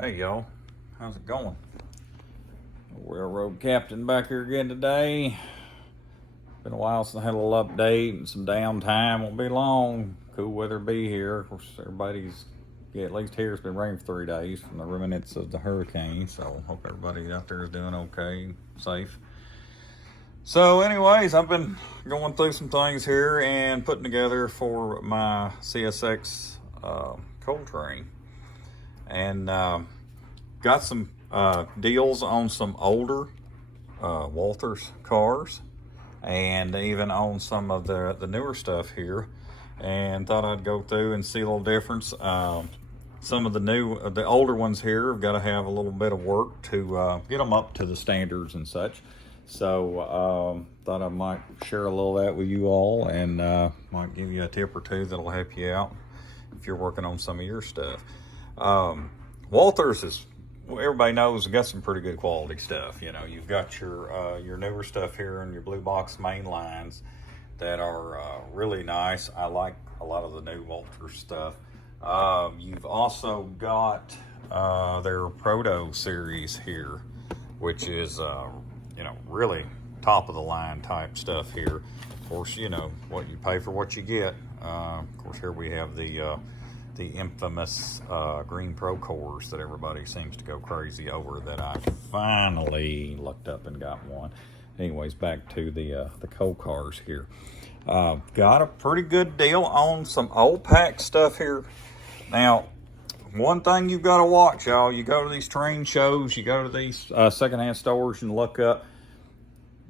Hey y'all, how's it going? Railroad captain back here again today. Been a while since I had a little update and some downtime. Won't be long. Cool weather be here. Of course, everybody's at least here. It's been raining for 3 days from the remnants of the hurricane. So hope everybody out there is doing okay, safe. So, anyways, I've been going through some things here and putting together for my CSX coal train, and got some deals on some older Walthers cars, and even on some of the newer stuff here, and thought I'd go through and see a little difference. Some of the older ones here have got to have a little bit of work to get them up to the standards and such. So thought I might share a little of that with you all, and might give you a tip or two that'll help you out if you're working on some of your stuff. Walthers is, everybody knows, got some pretty good quality stuff. You know, you've got your newer stuff here and your blue box main lines that are really nice. I like a lot of the new Walthers stuff. You've also got their Proto series here, which is really top of the line type stuff here. Of course, you know what you pay for what you get. Of course, here we have the infamous green Pro cores that everybody seems to go crazy over, that I finally looked up and got one. Anyways, back to the coal cars here. Got a pretty good deal on some old pack stuff here. Now, one thing you've got to watch, y'all, you go to these train shows, you go to these secondhand stores and look up,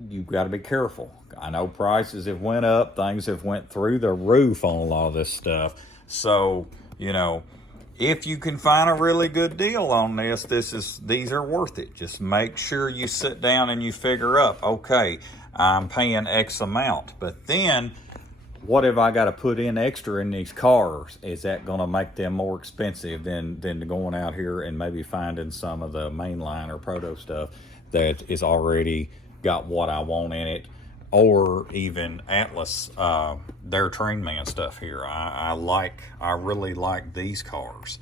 you've got to be careful. I know prices have went up, things have went through the roof on a lot of this stuff. So, you know, if you can find a really good deal on this, these are worth it. Just make sure you sit down and you figure up, okay, I'm paying X amount, but then what have I got to put in extra in these cars? Is that going to make them more expensive than going out here and maybe finding some of the mainline or Proto stuff that is already got what I want in it, or even Atlas, their train man stuff here. I really like these cars,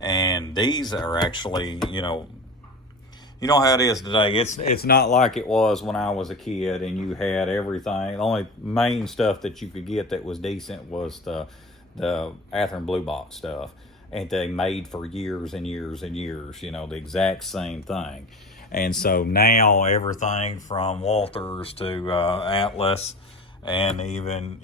and these are actually, you know how it is today. It's not like it was when I was a kid and you had everything. The only main stuff that you could get that was decent was the Athearn Blue Box stuff, and they made for years and years and years. You know, the exact same thing. And so now everything from Walthers to Atlas, and even,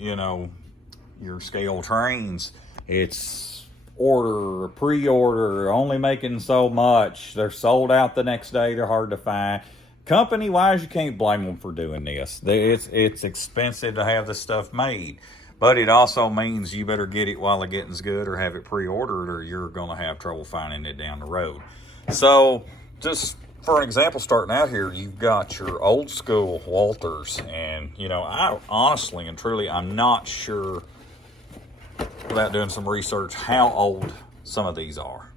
your Scale trains, it's pre-order, only making so much. They're sold out the next day. They're hard to find. Company-wise, you can't blame them for doing this. It's expensive to have this stuff made. But it also means you better get it while the getting's good, or have it pre-ordered, or you're going to have trouble finding it down the road. So, just for an example, starting out here, you've got your old school Walthers, and I honestly and truly, I'm not sure, without doing some research, how old some of these are.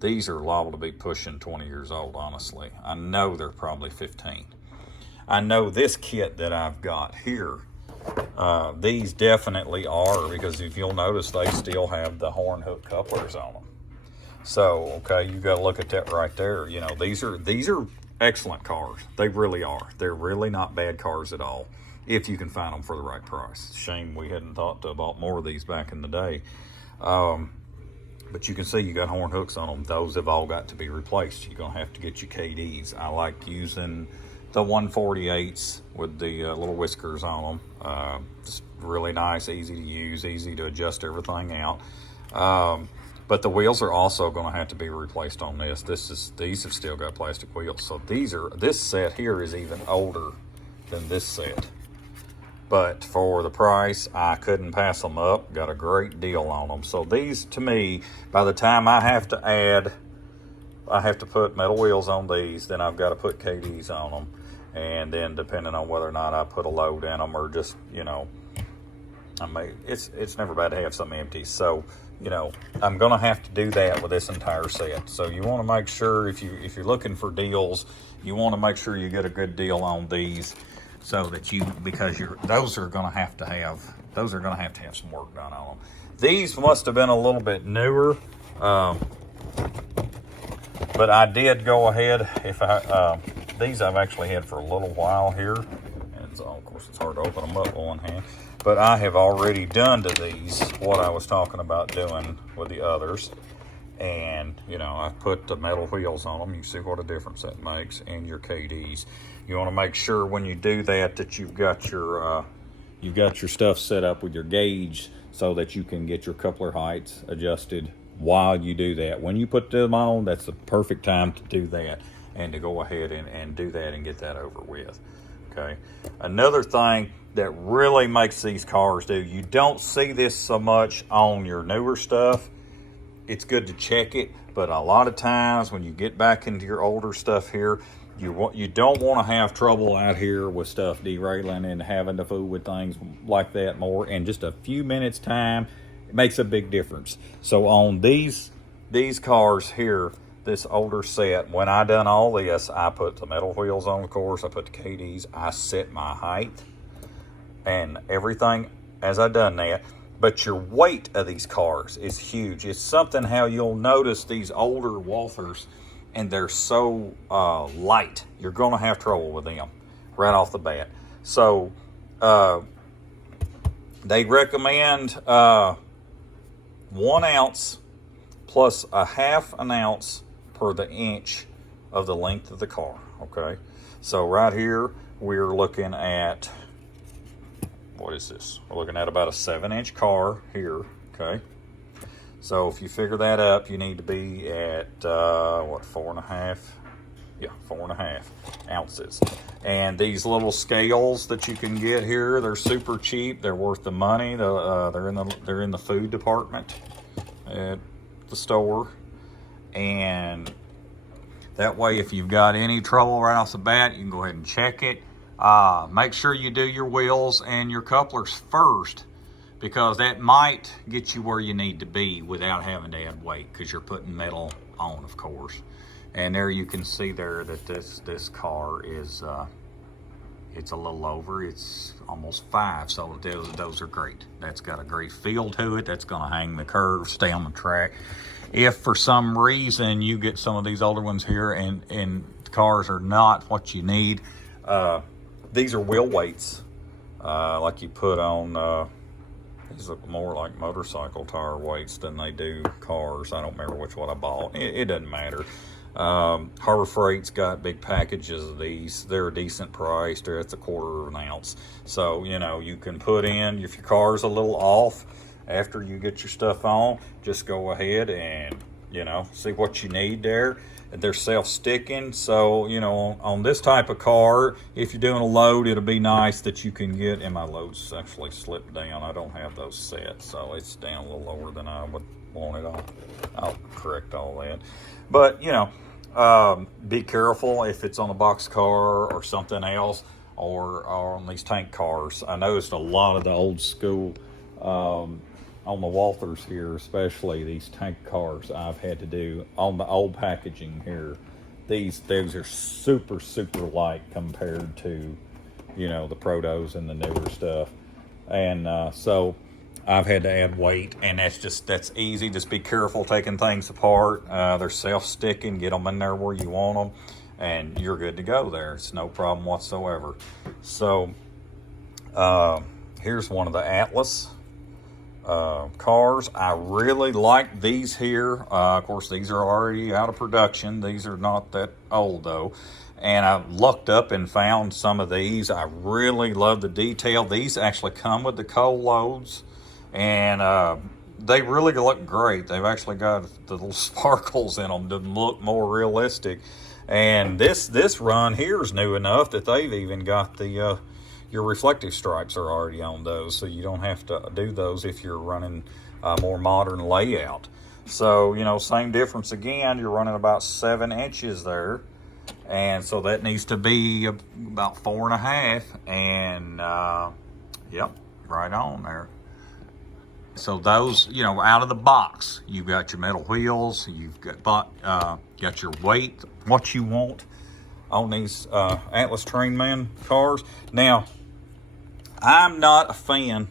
These are liable to be pushing 20 years old, honestly. I know they're probably 15. I know this kit that I've got here, these definitely are, because if you'll notice, they still have the horn hook couplers on them. So, okay, you got to look at that right there. These are excellent cars. They really are. They're really not bad cars at all, if you can find them for the right price. Shame we hadn't thought to have bought more of these back in the day. But you can see you got horn hooks on them. Those have all got to be replaced. You're going to have to get your KDs. I like using the 148s with the little whiskers on them. Just really nice, easy to use, easy to adjust everything out. But the wheels are also going to have to be replaced on this. These have still got plastic wheels. So this set here is even older than this set. But for the price, I couldn't pass them up. Got a great deal on them. So these, to me, by the time I have to put metal wheels on these, then I've got to put KDs on them. And then depending on whether or not I put a load in them, or just, it's never bad to have some empty. So, I'm going to have to do that with this entire set. So you want to make sure, if you're looking for deals, you want to make sure you get a good deal on these, so that because those are going to have to have some work done on them. These must have been a little bit newer. But I did go ahead, these I've actually had for a little while here. And so, of course, it's hard to open them up with one hand. But I have already done to these what I was talking about doing with the others. And, you know, I put the metal wheels on them. You see what a difference that makes in your KDs. You want to make sure when you do that that you've got your stuff set up with your gauge so that you can get your coupler heights adjusted while you do that. When you put them on, that's the perfect time to do that and to go ahead and do that and get that over with. Okay. Another thing that really makes these cars do, you don't see this so much on your newer stuff. It's good to check it, but a lot of times when you get back into your older stuff here, you don't want to have trouble out here with stuff derailing and having to fool with things like that more. And just a few minutes time, it makes a big difference. So on these cars here, this older set, when I done all this, I put the metal wheels on, of course, I put the KDs, I set my height and everything as I done that. But your weight of these cars is huge. It's something how you'll notice these older Walthers, and they're so light. You're going to have trouble with them right off the bat. So they recommend 1 ounce plus a ½ an ounce per the inch of the length of the car. Okay, so right here we're looking at, what is this? We're looking at about a 7-inch car here. Okay. So if you figure that up, you need to be at, 4.5? Yeah, 4.5 ounces. And these little scales that you can get here, they're super cheap. They're worth the money. They're in the food department at the store. And that way, if you've got any trouble right off the bat, you can go ahead and check it. Make sure you do your wheels and your couplers first, because that might get you where you need to be without having to add weight, because you're putting metal on, of course. And there you can see there that this car is it's a little over. It's almost 5, so those are great. That's got a great feel to it. That's going to hang the curve, stay on the track. If for some reason you get some of these older ones here and the cars are not what you need, these are wheel weights, like you put on. These look more like motorcycle tire weights than they do cars. I don't remember which one I bought. It doesn't matter. Harbor Freight's got big packages of these. They're a decent price. They're at the 1/4 ounce. So, you know, you can put in, if your car's a little off after you get your stuff on, just go ahead and, you know, see what you need there. They're self-sticking, so, you know, on this type of car, if you're doing a load, it'll be nice that you can get, and my load's actually slipped down. I don't have those set, so it's down a little lower than I would want it on. I'll correct all that. But, you know, be careful if it's on a box car or something else, or on these tank cars. I noticed a lot of the old school, on the Walthers here, especially these tank cars, I've had to do on the old packaging here. These are super, super light compared to, you know, the Protos and the newer stuff. And so I've had to add weight, and that's easy. Just be careful taking things apart. They're self-sticking. Get them in there where you want them, and you're good to go there. It's no problem whatsoever. So here's one of the Atlas cars. I really like these here. Of course, these are already out of production. These are not that old though. And I looked up and found some of these. I really love the detail. These actually come with the coal loads, and they really look great. They've actually got the little sparkles in them to look more realistic. And this run here is new enough that they've even got the your reflective stripes are already on those, so you don't have to do those if you're running a more modern layout. So, you know, same difference again. You're running about 7 inches there, and so that needs to be about 4.5. And yep, right on there. So those, you know, out of the box, you've got your metal wheels, you've got your weight, what you want on these Atlas Trainman cars. Now, I'm not a fan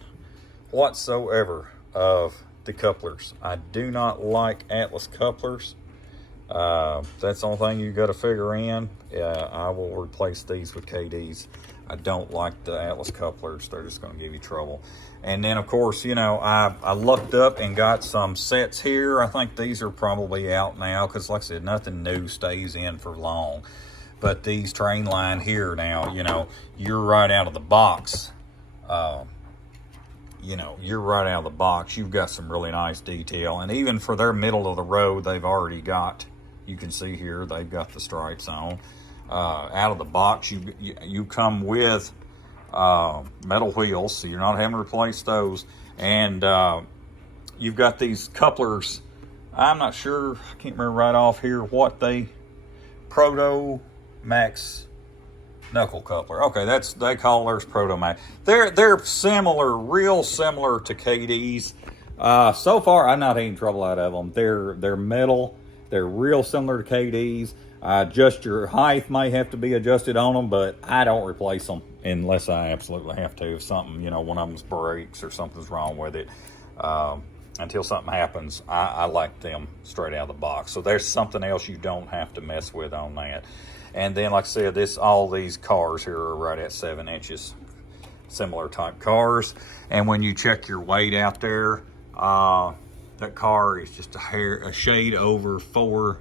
whatsoever of the couplers. I do not like Atlas couplers. That's the only thing you got to figure in. I will replace these with KDs. I don't like the Atlas couplers. They're just going to give you trouble. And then, of course, you know, I looked up and got some sets here. I think these are probably out now because, like I said, nothing new stays in for long. But these train line here now, you know, you're right out of the box. You know, you're right out of the box. You've got some really nice detail. And even for their middle of the road, they've already got, you can see here, they've got the stripes on. Out of the box, you come with metal wheels, so you're not having to replace those. And you've got these couplers. I'm not sure, I can't remember right off here what they, Proto Max knuckle coupler. Okay, they call theirs Proto Max. They're similar, real similar to KD's. So far, I'm not having trouble out of them. They're metal. They're real similar to KD's. Just your height may have to be adjusted on them, but I don't replace them unless I absolutely have to. If something, you know, one of them's breaks or something's wrong with it. Until something happens, I like them straight out of the box. So there's something else you don't have to mess with on that. And then, like I said, all these cars here are right at 7 inches. Similar type cars. And when you check your weight out there, that car is just a shade over 4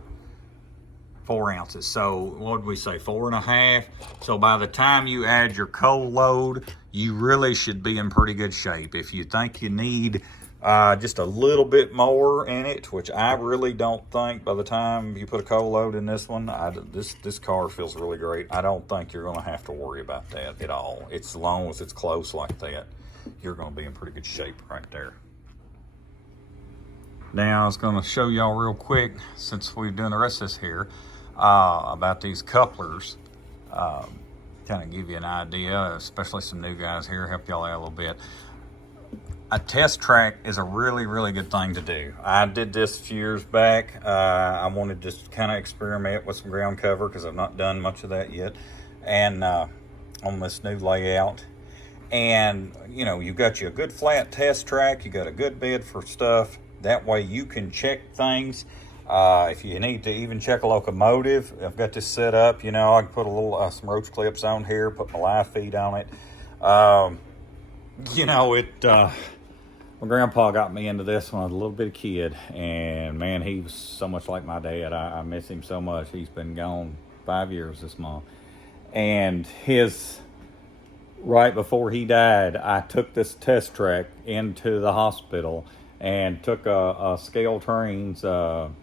ounces. So what did we say, 4.5? So by the time you add your coal load, you really should be in pretty good shape. If you think you need just a little bit more in it, which I really don't think by the time you put a coal load in this one, this car feels really great. I don't think you're going to have to worry about that at all. As long as it's close like that, you're going to be in pretty good shape right there. Now I was going to show y'all real quick, since we're doing the rest of this here, about these couplers. Kind of give you an idea, especially some new guys here, help y'all out a little bit. A test track is a really, really good thing to do. I did this a few years back. I wanted to just kind of experiment with some ground cover because I've not done much of that yet. And on this new layout. And, you know, you got you a good flat test track. You got a good bed for stuff. That way you can check things. If you need to even check a locomotive, I've got this set up. You know, I can put a little some roach clips on here, put my live feed on it. You know, my grandpa got me into this when I was a little bit of kid, and man, he was so much like my dad. I miss him so much. He's been gone 5 years this month. And right before he died, I took this test track into the hospital and took a Scale Trains and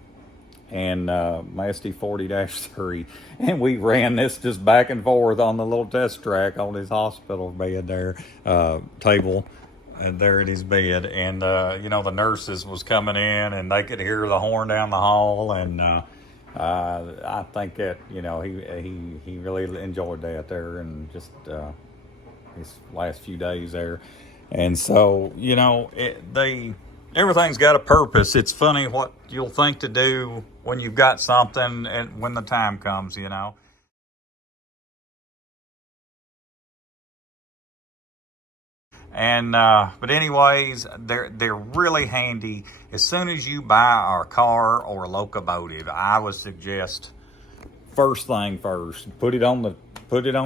my SD40-3, and we ran this just back and forth on the little test track on his hospital bed there, table. And there at his bed, and you know, the nurses was coming in, and they could hear the horn down the hall, and I think that, you know, he really enjoyed that there, and just his last few days there. And so, you know, everything's got a purpose. It's funny what you'll think to do when you've got something, and when the time comes, you know. And but anyways, they're really handy. As soon as you buy a car or a locomotive, I would suggest first thing first, put it on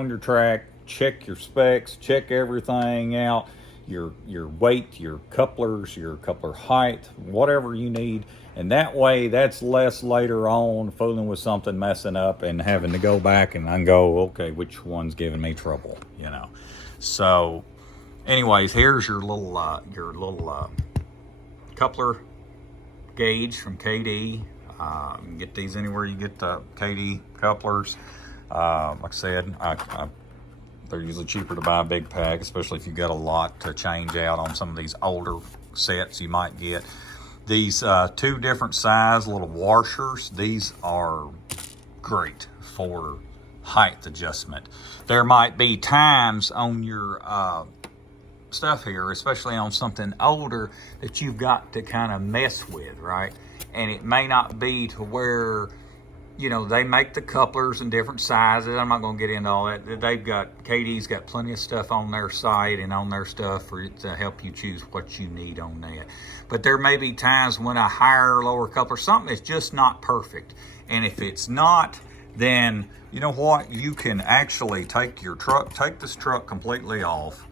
your track, check your specs, check everything out, your weight, your couplers, your coupler height, whatever you need. And that way, that's less later on fooling with something messing up and having to go back and go, okay, which one's giving me trouble, you know. So anyways, here's your little coupler gauge from KD. You can get these anywhere you get the KD couplers. Like I said, they're usually cheaper to buy a big pack, especially if you've got a lot to change out on some of these older sets you might get. These 2 different size little washers, these are great for height adjustment. There might be times on your stuff here, especially on something older, that you've got to kind of mess with, right? And it may not be to where you know, they make the couplers in different sizes. I'm not going to get into all that. KD's got plenty of stuff on their site and on their stuff for it to help you choose what you need on that. But there may be times when a higher or lower coupler, something is just not perfect. And if it's not, then you know what? You can actually take this truck completely off.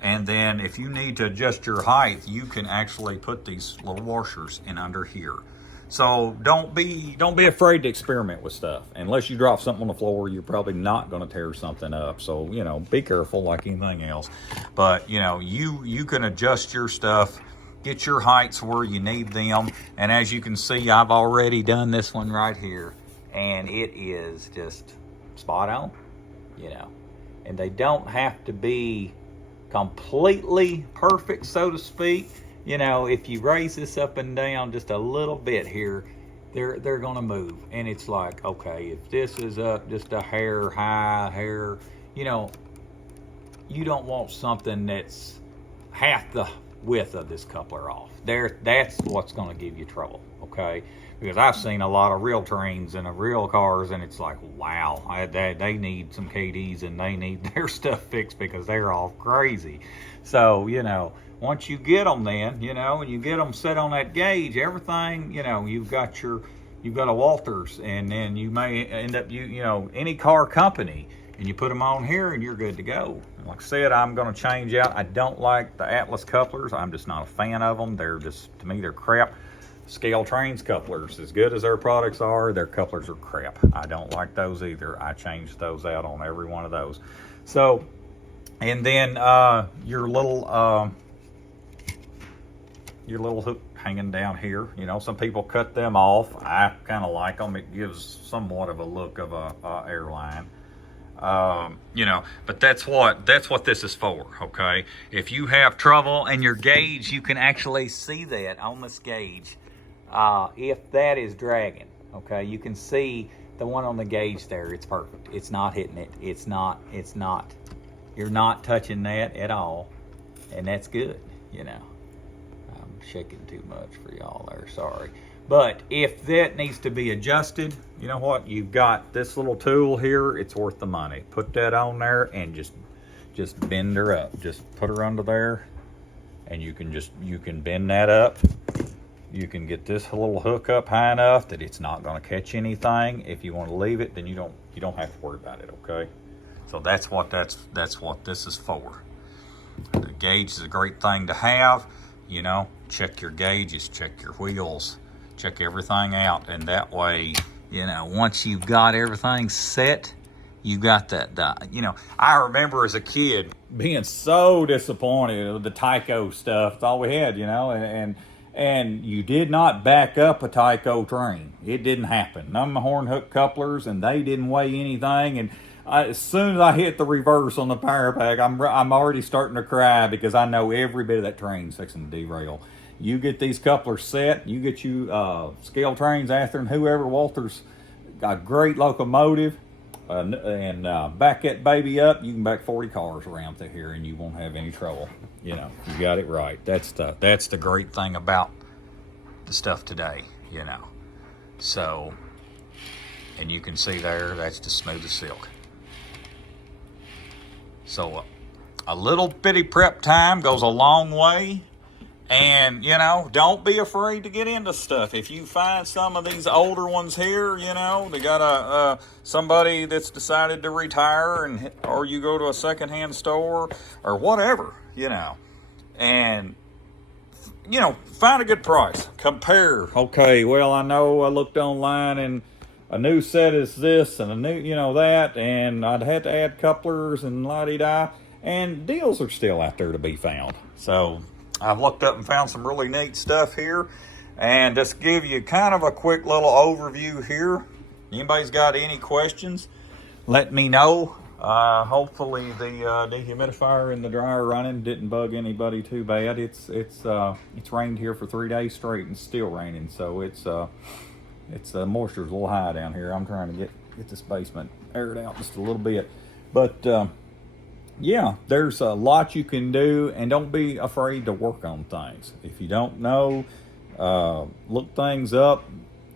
And then if you need to adjust your height, you can actually put these little washers in under here. So don't be afraid to experiment with stuff. Unless you drop something on the floor, you're probably not going to tear something up. So, you know, be careful like anything else. But, you know, you can adjust your stuff, get your heights where you need them. And as you can see, I've already done this one right here. And it is just spot on, you know. And they don't have to be completely perfect, so to speak. You know, if you raise this up and down just a little bit here, they're going to move. And it's like, okay, if this is up just a hair high, you know, you don't want something that's half the width of this coupler off. That's what's going to give you trouble, okay? Because I've seen a lot of real trains and real cars, and it's like, wow, they need some KDs and they need their stuff fixed because they're all crazy. So, you know, once you get them then, you know, and you get them set on that gauge, everything, you know, you've got a Walthers, and then you may end up, you know, any car company, and you put them on here and you're good to go. And like I said, I'm going to change out. I don't like the Atlas couplers. I'm just not a fan of them. They're just, to me, they're crap. Scale Trains couplers, as good as their products are, their couplers are crap. I don't like those either. I changed those out on every one of those. So, and then your little hook hanging down here, you know, some people cut them off. I kind of like them. It gives somewhat of a look of a airline. You know, but that's what this is for, okay? If you have trouble and your gauge, you can actually see that on this gauge. If that is dragging, okay, you can see the one on the gauge there. It's perfect. It's not hitting it. It's not, you're not touching that at all. And that's good, you know. I'm shaking too much for y'all there, sorry. But if that needs to be adjusted, you know what? You've got this little tool here. It's worth the money. Put that on there and just bend her up. Just put her under there, and you can bend that up. You can get this little hook up high enough that it's not going to catch anything. If you want to leave it, then you don't have to worry about it. Okay. So that's what this is for. The gauge is a great thing to have. You know, check your gauges, check your wheels, check everything out, and that way, you know, once you've got everything set, you got you know, I remember as a kid being so disappointed with the Tyco stuff. It's all we had, you know, and you did not back up a Tyco train. It didn't happen. None of my horn hook couplers, and they didn't weigh anything. And as soon as I hit the reverse on the power pack, I'm already starting to cry because I know every bit of that train's fixing to derail. You get these couplers set, you get you Scale Trains, Ather, whoever, Walthers, got a great locomotive, and back that baby up, you can back 40 cars around through here and you won't have any trouble. You know, you got it right. That's the great thing about the stuff today, you know. So, and you can see there, that's just smooth as silk. So a little bitty prep time goes a long way. And, you know, don't be afraid to get into stuff. If you find some of these older ones here, you know, they got somebody that's decided to retire, or you go to a secondhand store or whatever, you know, and, you know, find a good price. Compare. Okay, well, I know I looked online and a new set is this and a new, you know, that, and I'd had to add couplers and la-di-da, and deals are still out there to be found. So I've looked up and found some really neat stuff here, and just give you kind of a quick little overview here. Anybody's got any questions, let me know. Hopefully the dehumidifier and the dryer running didn't bug anybody too bad. It's rained here for 3 days straight and still raining, so it's moisture's a little high down here. I'm trying to get this basement aired out just a little bit, but yeah, there's a lot you can do, and don't be afraid to work on things. If you don't know, look things up.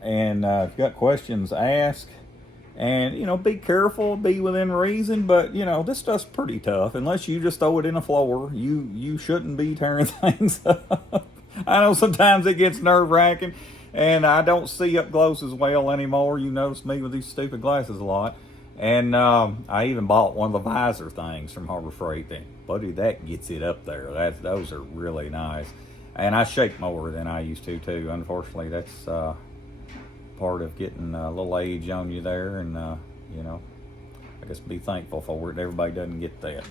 And if you got questions, ask. And, be careful, be within reason. But, this stuff's pretty tough. Unless you just throw it in a floor, you shouldn't be tearing things up. I know sometimes it gets nerve-wracking. And I don't see up close as well anymore. You notice me with these stupid glasses a lot. And I even bought one of the visor things from Harbor Freight. Buddy, that gets it up there. Those are really nice. And I shake more than I used to, too. Unfortunately, that's part of getting a little age on you there. And, I guess be thankful for it. Everybody doesn't get that.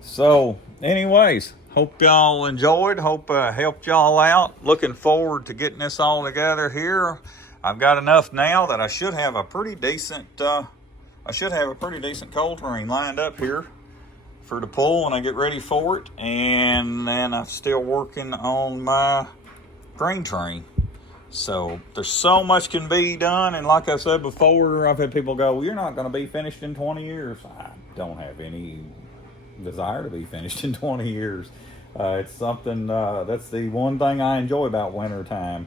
So, anyways, hope y'all enjoyed. Hope helped y'all out. Looking forward to getting this all together here. I've got enough now that I should have a pretty decent coal train lined up here for the pull when I get ready for it. And then I'm still working on my grain train. So there's so much can be done. And like I said before, I've had people go, well, you're not going to be finished in 20 years. I don't have any desire to be finished in 20 years. It's something, that's the one thing I enjoy about winter time,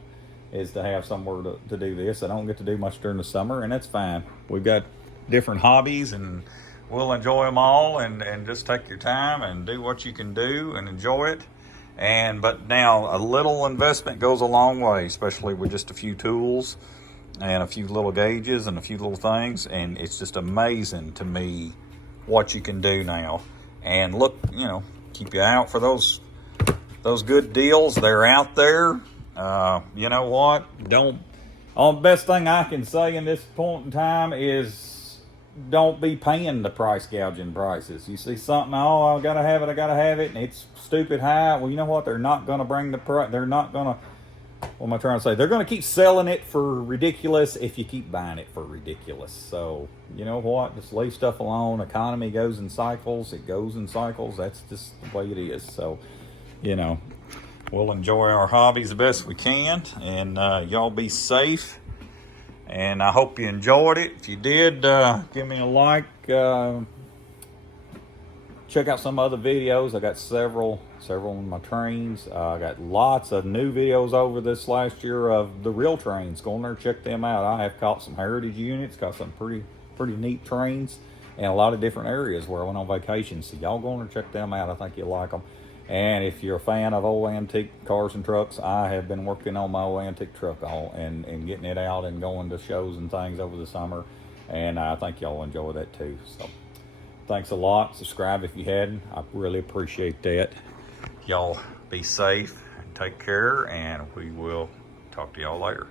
is to have somewhere to do this. I don't get to do much during the summer, and that's fine. We've got different hobbies, and we'll enjoy them all, and just take your time and do what you can do and enjoy it. But now a little investment goes a long way, especially with just a few tools and a few little gauges and a few little things. And it's just amazing to me what you can do now. And look, keep your eye out for those good deals. They're out there. You know what? The best thing I can say in this point in time is don't be paying the price gouging prices. You see something, I gotta have it, and it's stupid high. Well, you know what? They're not gonna bring the price. They're not gonna. What am I trying to say? They're gonna keep selling it for ridiculous if you keep buying it for ridiculous. So you know what? Just leave stuff alone. Economy goes in cycles. It goes in cycles. That's just the way it is. So we'll enjoy our hobbies the best we can, and y'all be safe. And I hope you enjoyed it. If you did, give me a like. Check out some other videos. I got several of my trains. I got lots of new videos over this last year of the real trains. Go in there, check them out. I have caught some heritage units, got some pretty neat trains, and a lot of different areas where I went on vacation. So y'all go in there, check them out. I think you'll like them. And if you're a fan of old antique cars and trucks, I have been working on my old antique truck and getting it out and going to shows and things over the summer. And I think y'all enjoy that too. So thanks a lot. Subscribe if you hadn't. I really appreciate that. Y'all be safe and take care, and we will talk to y'all later.